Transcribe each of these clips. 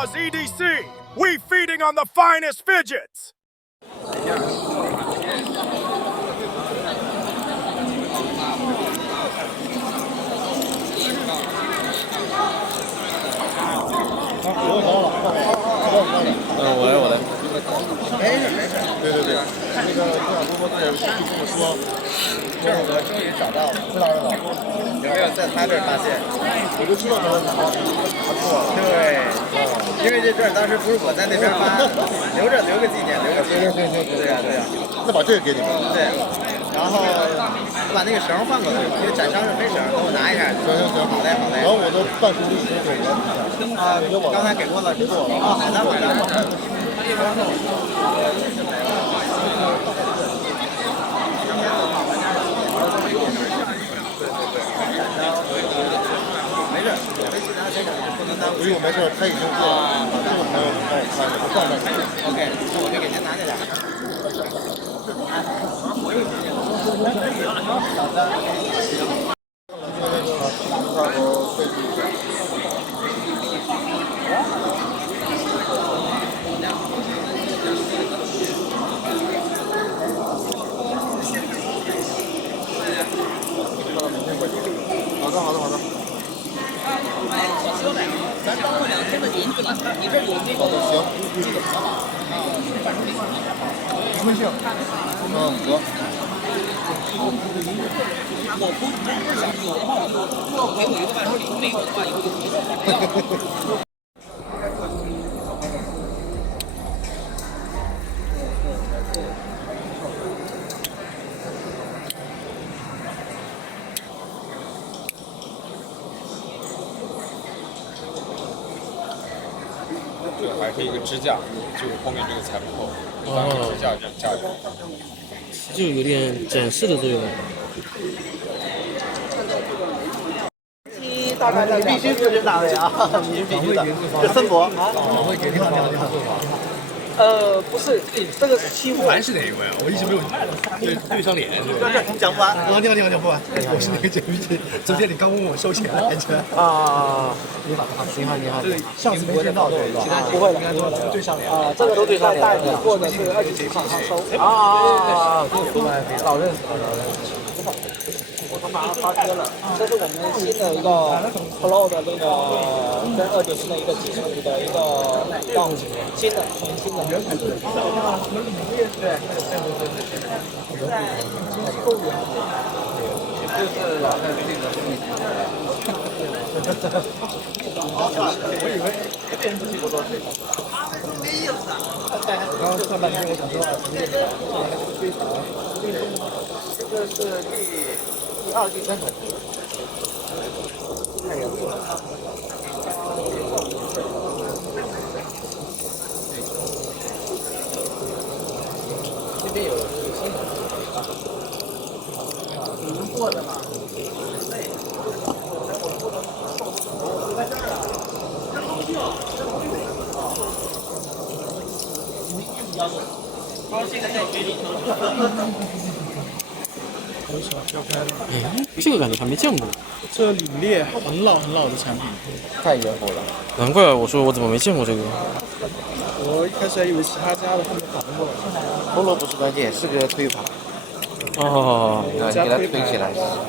Outlaws EDC. We feeding on the finest fidgets. 我来。没事没事。对，那个中小波波这跟我说，这我终于找到了，知道。有没有在他这儿发现？我就知道他拿错了。对，因为这段当时不是我在那边发，留个纪念，留个纪念。对呀。那把这个给你们。对。然后我把那个绳换过来，因为展商是飞绳，给我拿一下。行。好嘞。然后我的伴手礼已经给了你啊，刚才给过了，给我了。啊，好的。没事，不用没事，他已经做了，这个朋友帮我看了，放那儿。OK， 那我就给您拿这俩。好的。咱当了2天的银子了，你这有那个行，这个什么吧？什么姓？得。我不是想有的话，我给我一个伴手礼，没有的话以后就不要。这还是一个支架，就是后面这个裁缝后，当一个支架架着，就有点展示的作用。大概必須是哪位啊？你必須的，就森博啊。我会给你好。不是，这个是期货。还是哪一位啊？我一直没有对上脸。讲不完。你好，讲不完。我是那个简玉姐，昨天你刚问我收钱来着。啊。你好。上次没见到对吧？不会的，对上脸。啊，这个都对上脸。或者是27号他收。啊，老认识。我马上发车了，这是我们新的一个 Pro 的那个跟2.0的一个基础的一个杠，新的。原版的。对。就是老在这个。我以为电视机不多。没意思。刚刚看半天，我想说这个是第2、第3种。太严肃了。这边有新的。你们过的吗？这个感觉还没见过。这李烈很老的产品，太远火了。难怪我说我怎么没见过这个。我一开始还以为其他家的，后面反过来。菠萝不是关键，是个推盘。哦。你给它推起来试试看。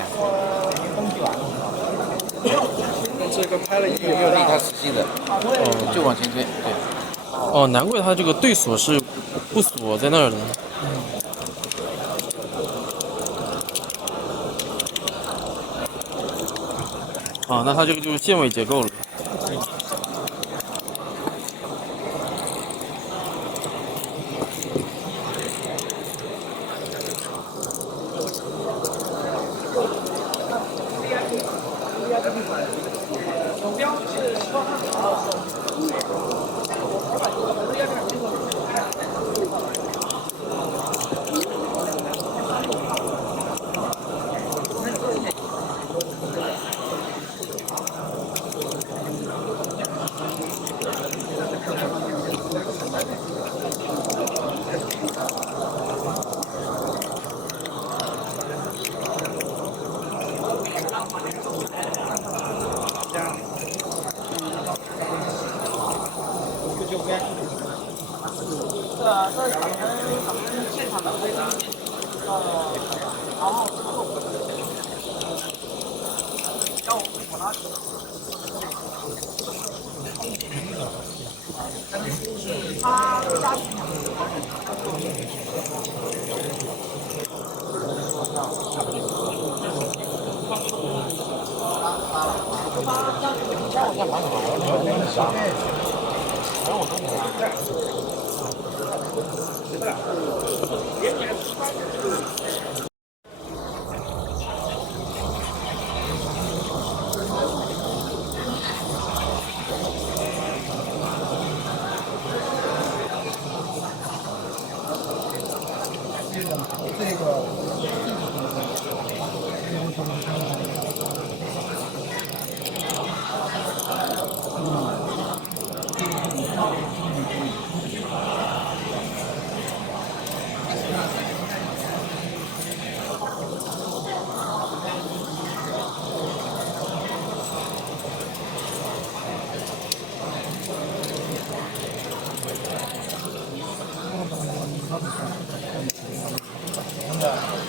这个拍了一个有没有力？它实际的。就往前推，对。哦，难怪它这个对锁是不锁在那儿的。啊，那它这个就是键位结构了。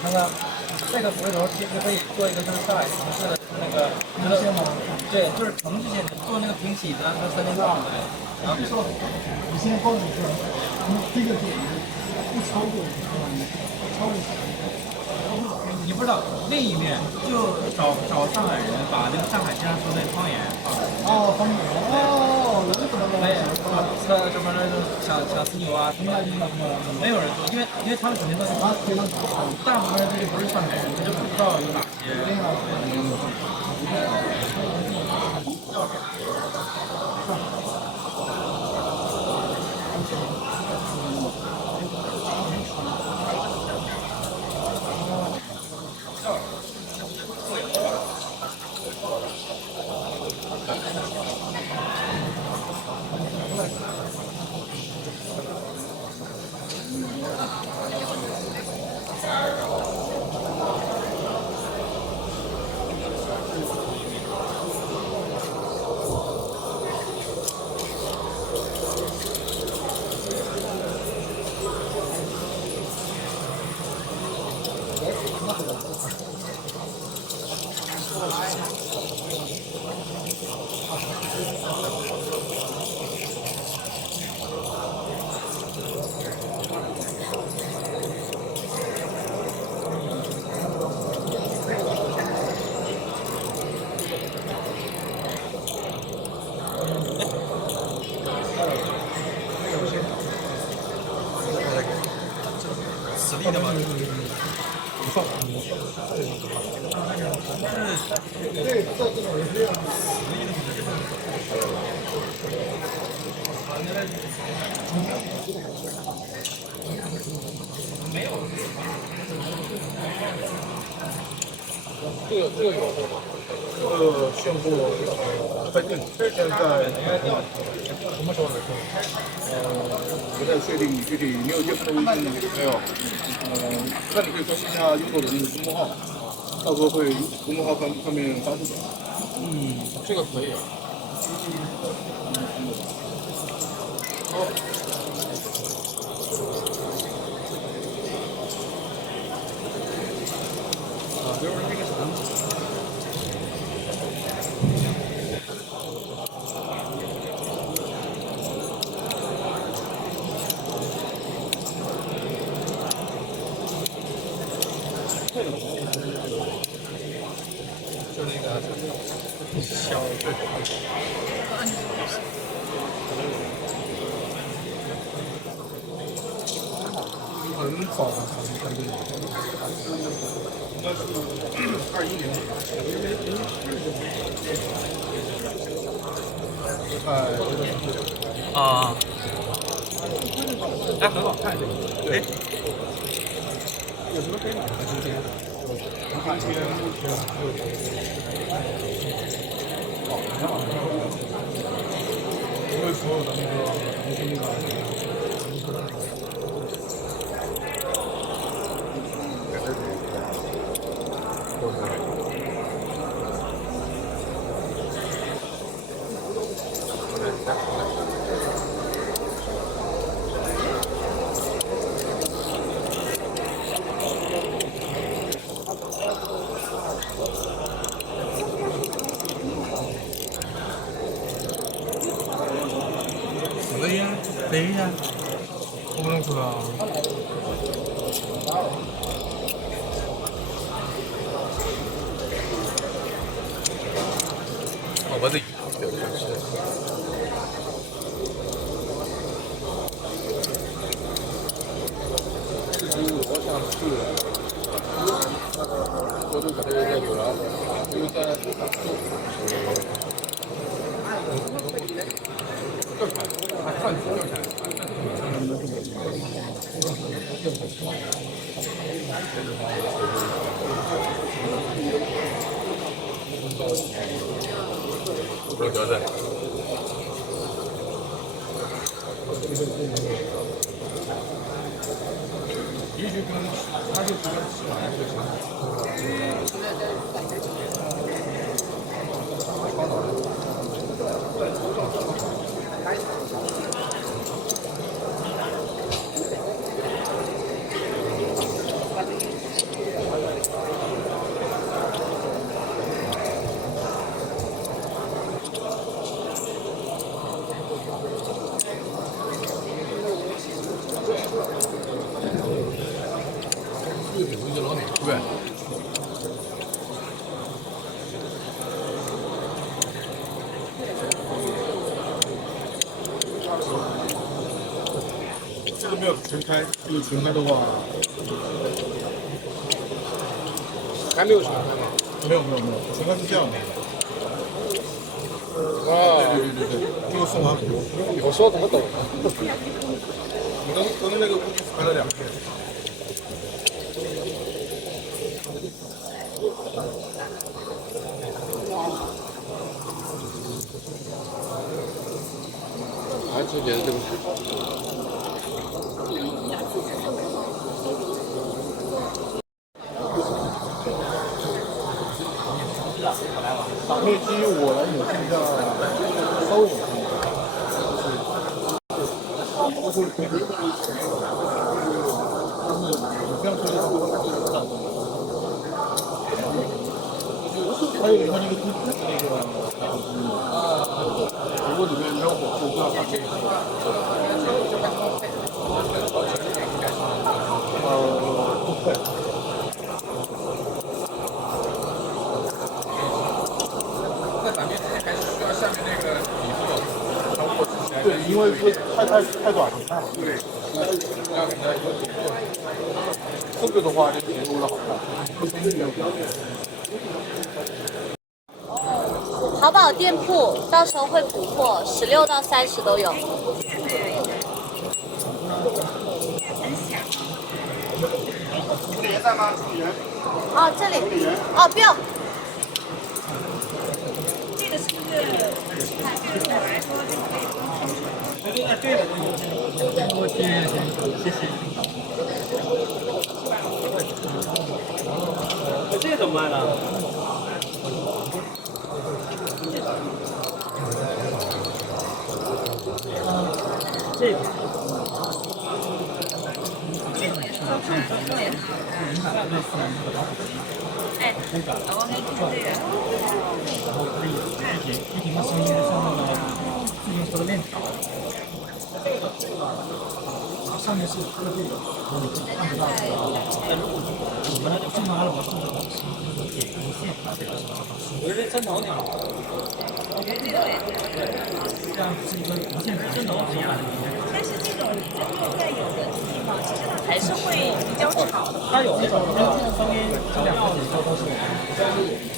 那个这个回头其实可以做一个跟上海城市的那个对，就是城市线做那个平起的和三连杠的，然后你先放一个，这个不超过，超过。你不知道另一面就找上海人把那个上海经常说那方言哦，方言哦，那怎么了？对，什么那种小四牛啊，什么没有人说，因为他们肯定都是大部分人他就不是上海人，他就不知道有哪些。这个有宣布快定，现在什么时候来说？不太确定具体没有接触的微信没有。那你可以关心一下优狗的那个公众号，到时候会公众号上面发布的。这个可以。就是那个什么。就那个小对。很早的，应该是21年。啊，哎，很好看这个，哎，有什么可以买的今天？今天因为所有的那个明星那个。等一下，我不能说啊。我自己。我想去，我就可能有点久了，因为在还看不是觉得。也许可能他就觉得吃完就行。对。这个没有全开，这个全开的话，还没有全开吗？没有，全开是这样的。啊，对，这个送完很多。我说怎么懂？跟那个估计分了2片。还纠结这个。打配机我来扭一下，稍微扭一下，这样做还有它那个如果里面没有火候，不要放进去。不会。那咱们还是需要下面那个底座超过之前。对，因为是太短了。对，要给它有底座。这个的话就结构的好看。淘宝店铺到时候会补货，16到30都有。在吗？哦，这里。哦，不用。这个是不是对我来说就可以不用清楚？对了，我谢谢。这个怎么卖呢？这个。哎，我给你看这个。然后可以不停的声音上那个自行车的链条，上面是它的这个，你可以看不到的。我们正常阿拉伯数字的是点一线，我觉得这真头挺好。我觉得这种也是。这样是一个无限可能的一样。但是这种针对在有的地方，其实它还是会比较吵的。它有那种声音，这2个节奏都是。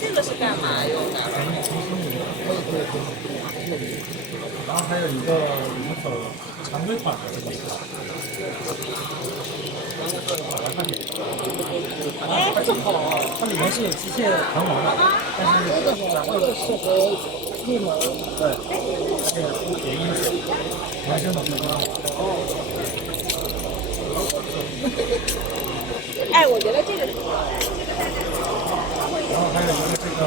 这个是干嘛用的？然后还有一个5口常规款的这么一个。哎，这么好。它里面是有机械弹簧的，但是这个适合入门。对，这个叠音色，男生的不多。哎，我觉得这个挺好的。然后还有一个这个，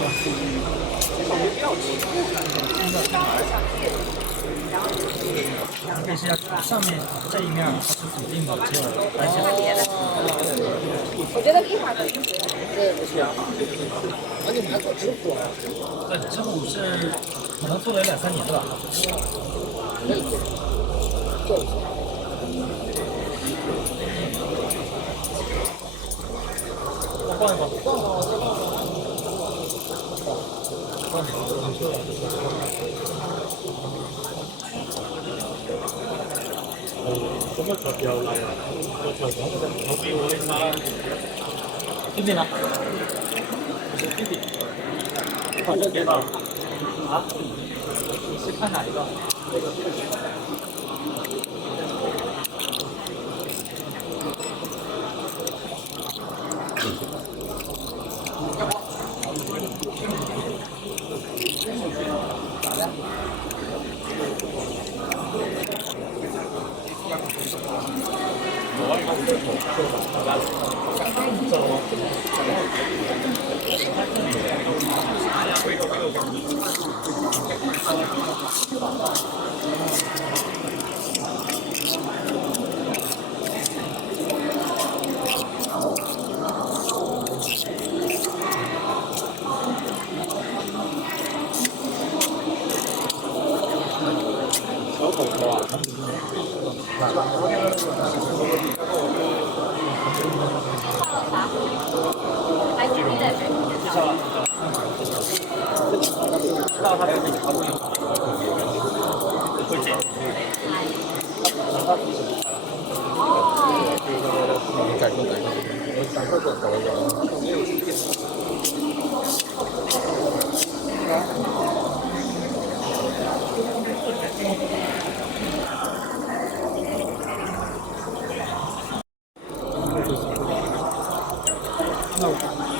可以是上面这一面是固定的，这个而且我觉得立马可以。对，这股是可能做了2、3年了吧。放一放。什麼條條嚟啊？個條條我俾我你睇。邊邊啊？邊邊？看這邊吧。啊？你是看哪一個？這個。那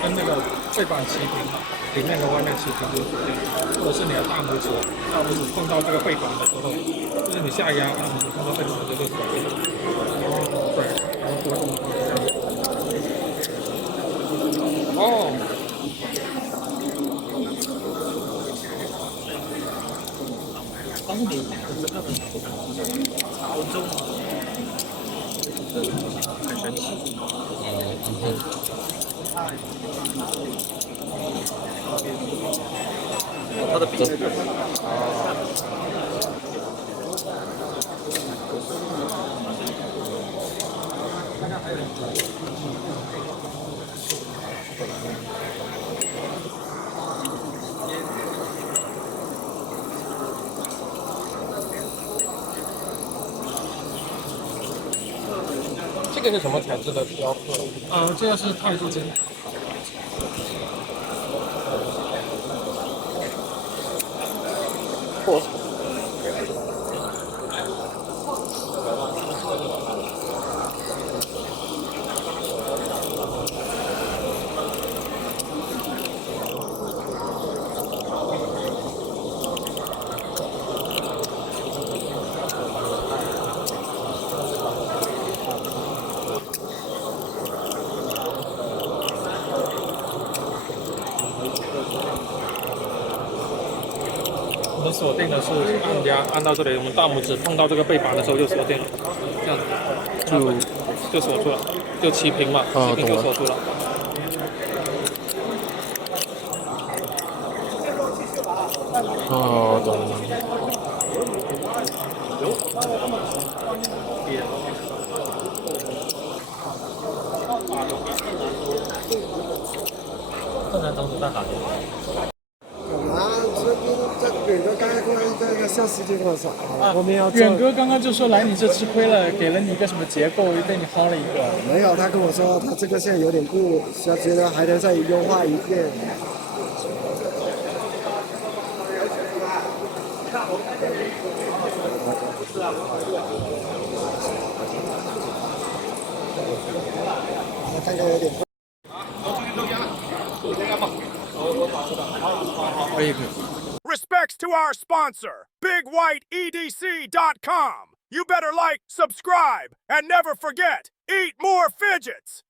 跟那个背板齐平嘛，里面和外面齐平就是这样，或者是你的大拇指碰到这个背板的时候，就是你下压，大拇指碰到背板的就是这样。对，然后多动这样。哦。当你这个潮州很神奇。它的比较这个是什么材质的雕刻？这个是鈦合金。我们锁定的是按压，按到这里，我们大拇指碰到这個背板的時候就鎖定了，這樣子就鎖住了，就齊平嘛，齊平就鎖住了。哦，懂了。正在等主办卡。远哥刚刚过来这个消息就跟我说，我们要遠哥剛剛就說來你這吃虧了，給了你一個什麼結構，被你薅了一個。沒有，他跟我說他這個現在有點不，他覺得還能再優化一遍。我看看有點。Respects to our sponsor, BigWhiteEDC.com. You better like, subscribe, and never forget, eat more fidgets!